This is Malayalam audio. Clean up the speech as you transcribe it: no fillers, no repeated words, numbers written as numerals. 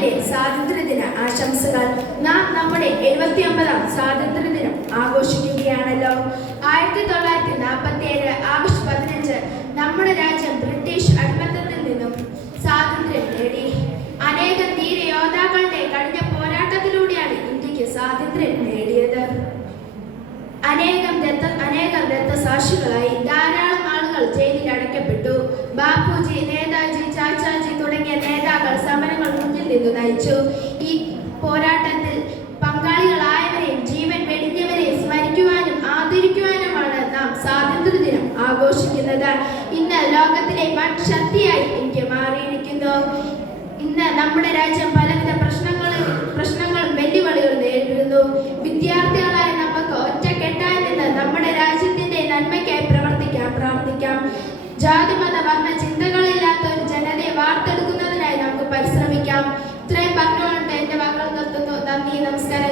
നാടിന്റെ സ്വാതന്ത്ര്യദിന ആശംസകൾ. നാം നമ്മുടെ 79ാം സ്വാതന്ത്ര്യദിനം ആഘോഷിക്കുകയാണല്ലോ. 1947 ആഗസ്റ്റ് 15 നമ്മുടെ രാജ്യം ബ്രിട്ടീഷ് അടിമത്തത്തിൽ നിന്നും സ്വാതന്ത്ര്യം നേടി. അനേകം ധീര യോദ്ധാക്കളുടെ കഠിന പോരാട്ടത്തിലൂടെയാണ് ഇന്ത്യക്ക് സ്വാതന്ത്ര്യം നേടിയത്. അനേകം രക്തസാക്ഷികളായി ധാരാളം ആളുകൾ ജയിലിൽ അടയ്ക്കപ്പെട്ടു. ബാപ്പുജി, നേതാജി, ചാച്ചാജി തുടങ്ങിയ നേതാക്കൾ സമരങ്ങൾ മുന്നിൽ നിന്ന് നയിച്ചു. ഈ പോരാട്ടത്തിൽ പങ്കാളികളായവരെയും ജീവൻ വെടിഞ്ഞവരെയും സ്മരിക്കുവാനും ആദരിക്കുവാനുമാണ് നാം സ്വാതന്ത്ര്യദിനം ആഘോഷിക്കുന്നത്. ഇന്ന് ലോകത്തിലെ വൻ ശക്തിയായി ഇന്ത്യ മാറിയിരിക്കുന്നു. ഇന്ന് നമ്മുടെ രാജ്യം പലവിധ പ്രശ്നങ്ങളും വെല്ലുവിളികൾ നേരിടുന്നു. വിദ്യാർത്ഥികളായ നമുക്ക് ഒറ്റക്കെട്ടായി നിന്ന് നമ്മുടെ രാജ്യത്തിന്റെ നന്മയ്ക്കായി പ്രാർത്ഥിക്കാം. ജാതി മത വർണ്ണ ചിന്തകളില്ലാത്ത ഒരു ജനതയെ വാർത്തെടുക്കുന്നതിനായി നമുക്ക് പരിശ്രമിക്കാം. ഇത്രയും പറഞ്ഞുകൊണ്ട് എന്റെ വാക്കുകൾ നിർത്തുന്നു. നന്ദി, നമസ്കാരം.